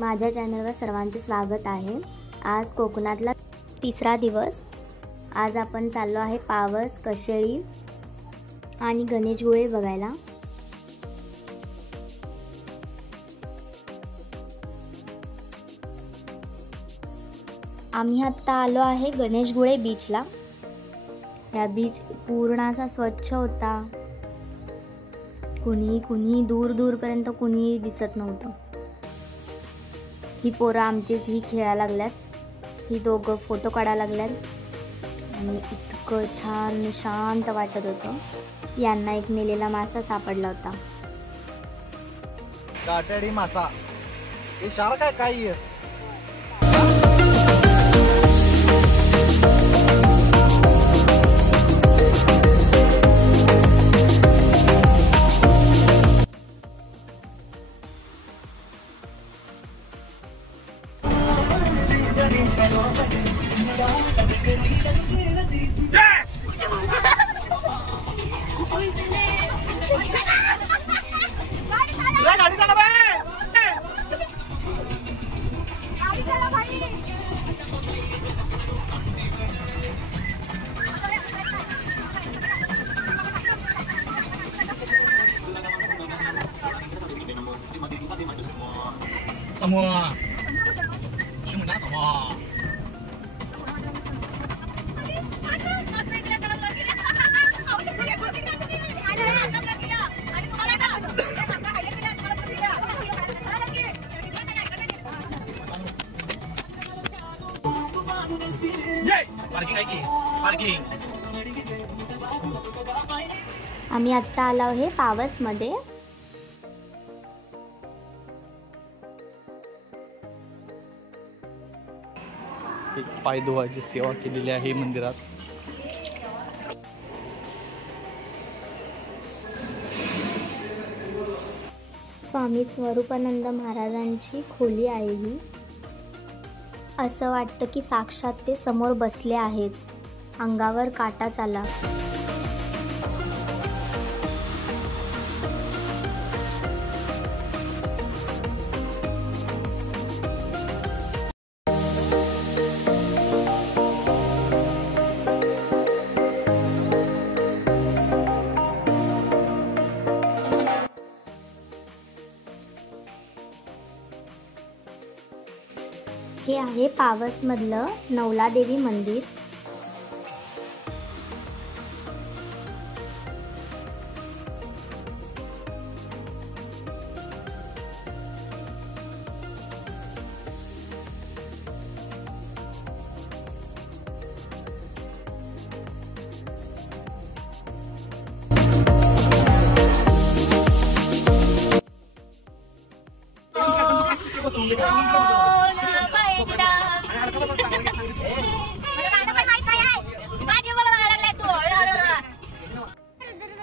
माझ्या चॅनलवर सर्वांचे स्वागत आहे। आज कोकणातला तिसरा दिवस। आज आपण चाललो आहे पावस, कशेळी आणि गणेशगुळे बघायला। आम्ही आता आलो आहे गणेशगुळे बीचला। या बीच पूर्ण असा स्वच्छ होता। कुणी दूर दूरपर्यंत कुणी दिसत नव्हतं। ही पोरं आमचीच ही खेळायला लागल्यात। ही दोघं फोटो काढायला लागल्यात आणि इतकं छान शांत वाटत होतं। यांना एक मेलेला मासा सापडला होता। काटेडी मासा हे शार्क आहे काय? semua cuma semua parking. आम्ही आता आलो आहे पावस मध्ये। पाय धुवायची सेवा केलेली आहे मंदिरात। स्वामी स्वरूपानंद महाराजांची खोली आहे ही। असं वाटतं की साक्षात ते समोर बसले आहेत। अंगावर काटाच आला। हे आहे पावस मधलं नवलादेवी मंदिर।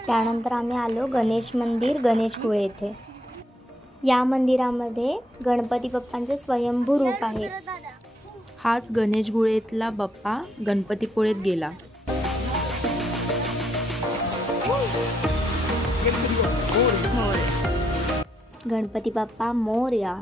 त्यानंतर आम्ही आलो गणेश मंदिर गणेशगुळे येथे। या मंदिरामध्ये गणपती बाप्पांचे स्वयंभू रूप आहे। हाच गणेशगुळेतला बाप्पा गणपतीपुळेत गेला। गणपती बाप्पा मोरया।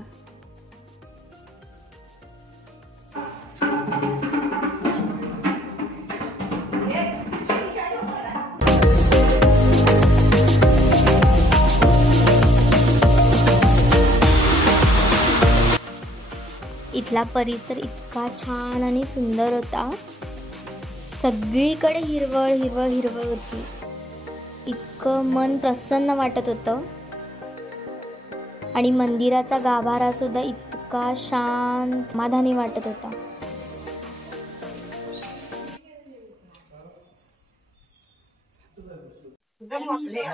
इथला परिसर इतका छान आणि सुंदर होता। सगळीकडे हिरवळ हिरवळ हिरवळ होती। इतकं मन प्रसन्न वाटत होतं आणि मंदिराचा गाभारा सुद्धा इतका शांत समाधानी वाटत होता।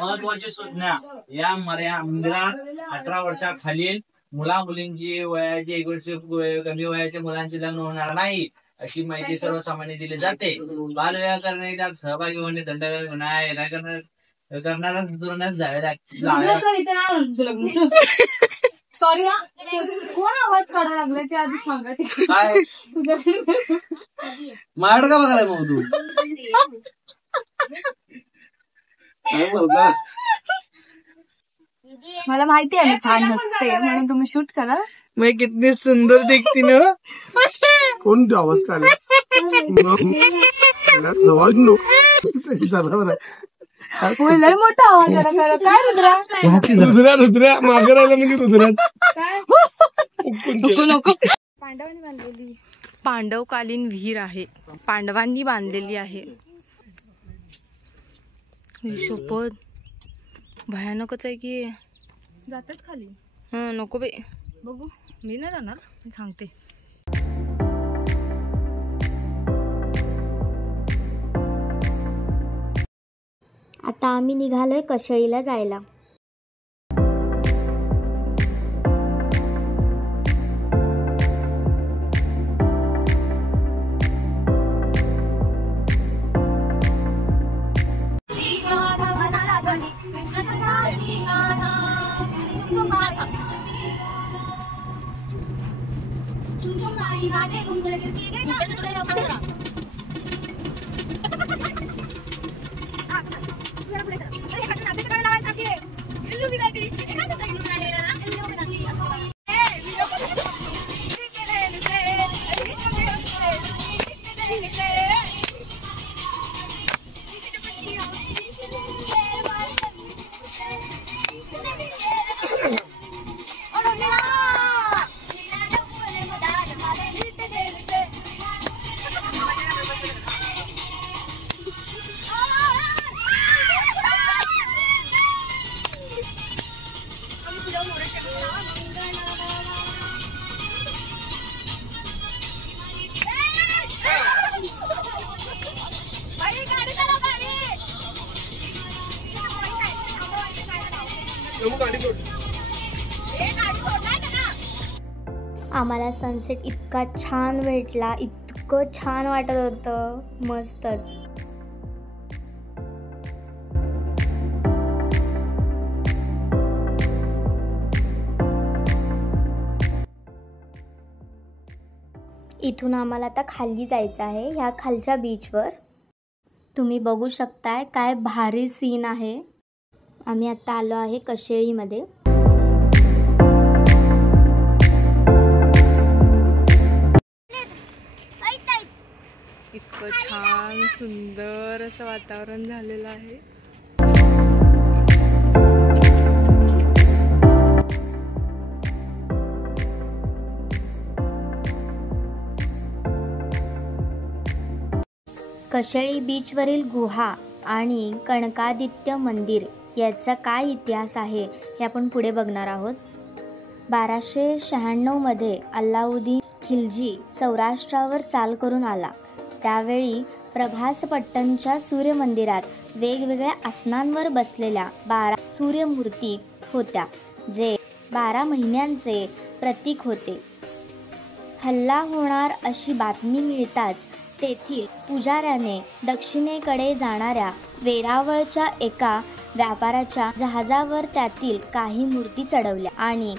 महत्वाची सूचना, या मंदिरात 18 वर्षाखालील मुला मुलींची वयाची 1 वर्ष कमी वयाच्या मुलांचे लग्न होणार नाही अशी माहिती सर्वसामान्य दिली जाते। बालविवाह करणे, त्यात सहभागी होणे दंडनीय गुन्हा आहे। करणारा सॉरी कोण आवाज काढायला लागल्याची आधी सांगा। माझ्याकडे का बघायला मग तू? मला माहिती आहे मी छान हसते म्हणून तुम्ही शूट करा। मैं कितनी सुंदर दिखती ना. कोण तो आवाज काढला आवाज नको लय मोठा आवाज आला खरं. काय रुद्रा रुद्रा रुद्रा मागे राहिला म्हणजे रुद्राच नको पांडवांनी बांधलेली. पांडवकालीन विहीर आहे, पांडवांनी बांधलेली आहे. ही शपथ भयानकच आहे की. जातात खाली. नको बाई. बघू, मी नाही राहणार, मी सांगते. आता आम्ही निघालोय कशेळीला जायला. आम्हाला सनसेट इतका छान भेटला, इतकं छान वाटत होतं, मस्तच. इथून आम्हाला आता खाली जायचं आहे, ह्या खालच्या बीचवर. तुम्ही बघू शकताय काय भारी सीन आहे. आम्ही आता आलो आहे कशेळीमध्ये. इतकं छान सुंदर असं वातावरण झालेलं आहे. कशेळी बीचवरील गुहा आणि कणकादित्य मंदिर याचा काय इतिहास आहे हे आपण पुढे बघणार आहोत. 1296 मध्ये अल्लाउद्दीन खिलजी सौराष्ट्रावर चाल करून आला. त्यावेळी प्रभासपट्टणच्या सूर्यमंदिरात वेगवेगळ्या आसनांवर बसलेल्या 12 सूर्यमूर्ती होत्या, जे 12 महिन्यांचे प्रतीक होते. हल्ला होणार अशी बातमी मिळताच तेथील पुजाऱ्याने दक्षिणेकडे जाणाऱ्या वेरावळच्या एका व्यापाऱ्याच्या जहाजावर त्यातील काही मूर्ती चढवल्या आणि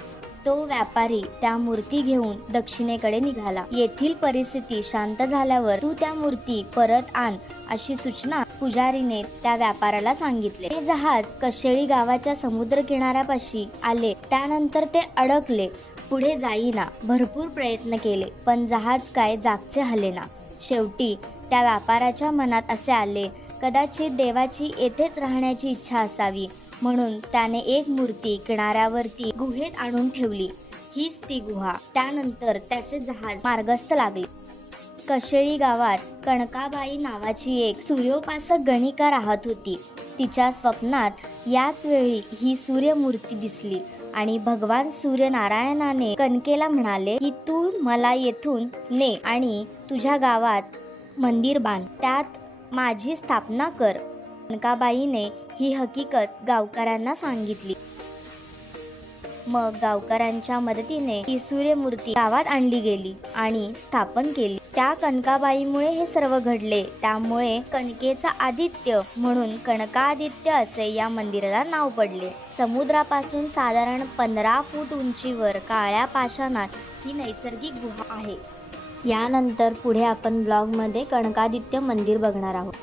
तो व्यापारी त्या मूर्ती घेऊन दक्षिणेकडे निघाला. येथील परिस्थिती शांत झाल्यावर तू त्या मूर्ती परत आण अशी सूचना पुजारीने त्या व्यापाऱ्याला सांगितले. ते जहाज कशेळी गावाच्या समुद्र किनाऱ्यापाशी आले. त्यानंतर ते अडकले, पुढे जाईना. भरपूर प्रयत्न केले पण जहाज काय जागचे हलेना. शेवटी त्या व्यापाऱ्याच्या मनात असे आले, कदाचित देवाची येथेच राहण्याची इच्छा असावी, म्हणून त्याने एक मूर्ती किनाऱ्यावरती गुहेत आणून ठेवली. हीच ती गुहा. त्यानंतर त्याचे जहाज मार्गस्थ लागले. कशेळी गावात कणकाबाई नावाची एक सूर्योपासक गणिका राहत होती. तिच्या स्वप्नात याच वेळी ही सूर्यमूर्ती दिसली आणि भगवान सूर्यनारायणाने कणकेला म्हणाले की तू मला येथून ने आणि तुझ्या गावात मंदिर बांध, त्यात माझी स्थापना कर. कणकाबाईने ही हकीकत गावकऱ्यांना सांगितली. मग गावकऱ्यांच्या मदतीने ही सूर्यमूर्ती गावात आणली गेली आणि स्थापन केली. त्या कणकाबाईमुळे हे सर्व घडले. त्यामुळे कणकेचा आदित्य म्हणून कणकादित्य असे या मंदिराला नाव पडले. समुद्रापासून साधारण 15 फूट उंचीवर काळ्या पाषाणात ही नैसर्गिक गुहा आहे. यानंतर पुढे आपण ब्लॉगमध्ये कणकादित्य मंदिर बघणार आहोत.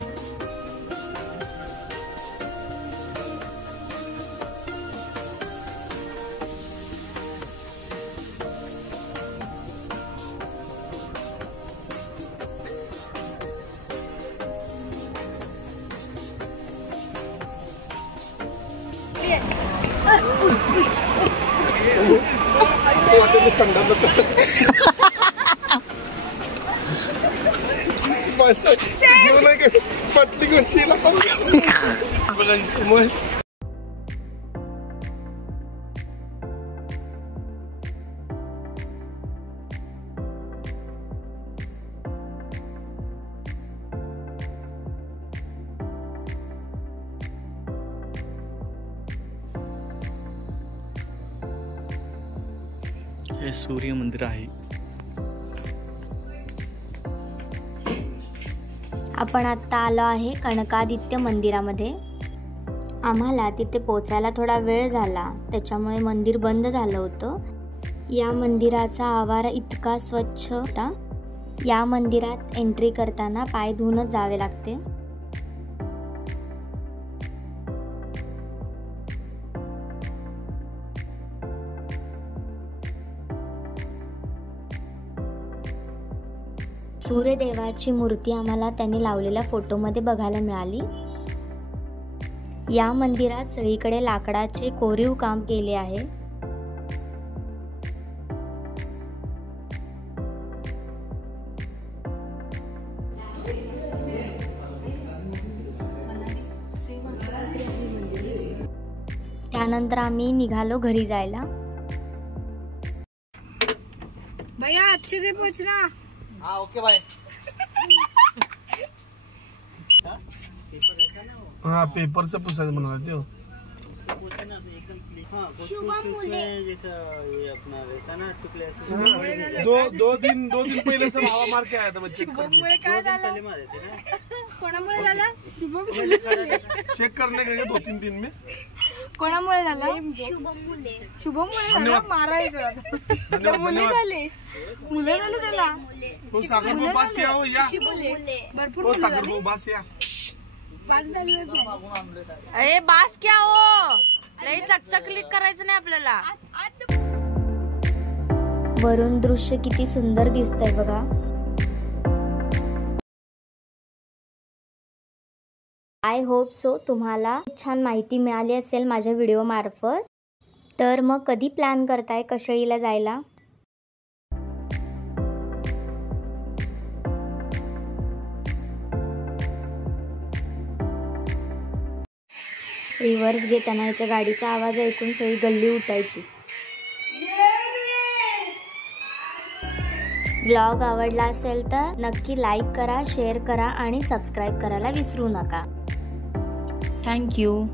पटली गोष्टीला समोर हे सूर्य मंदिर आहे. आपण आत्ता आलो आहे कनकादित्य मंदिरामध्ये. आम्हाला तिथे पोचायला थोडा वेळ झाला, त्याच्यामुळे मंदिर बंद झालं होतं. या मंदिराचा आवारा इतका स्वच्छ होता. या मंदिरात एंट्री करताना पाय धुवूनच जावे लागते. सूर्यदेवाची मूर्ती आम्हाला त्यांनी लावलेल्या फोटोमध्ये बघायला मिळाली. या मंदिरात सगळीकडे लाकडाचे कोरीव काम केले आहे. त्यानंतर आम्ही निघालो घरी जायला. भैया अच्छे से पहुंचना. हाँ ओके बाय. हाँ पेपर से पूछा बनवाते हो. दो दिन पहले सब हवा मार के आया था बच्चे. शुभममुळे काय झालं? कोणामुळे झालं? चेक करने गए 2-3 दिन में. कोणामुळे झालं? शुभममुळे झालं. मारायचं मुले झाले त्याला. हो सागर भाऊ बास या हो या. भरपूर हो सागर भाऊ बास या. अरे बास क्या हो, लई चकचकलीत करायचं नाही आपल्याला. वरून दृश्य किती सुंदर दिसतंय बघा. आय होप सो तुम्हाला छान माहिती मिळाली असेल माझ्या व्हिडिओ मार्फत. तर मग कधी प्लॅन करताय कशेळीला जायला? रिव्हर्स घेताना याच्या गाडीचा आवाज ऐकून सगळी गल्ली उठायची. व्लॉग आवडला असेल तर नक्की लाईक करा, शेअर करा आणि सबस्क्राईब करायला विसरू नका. थँक्यू.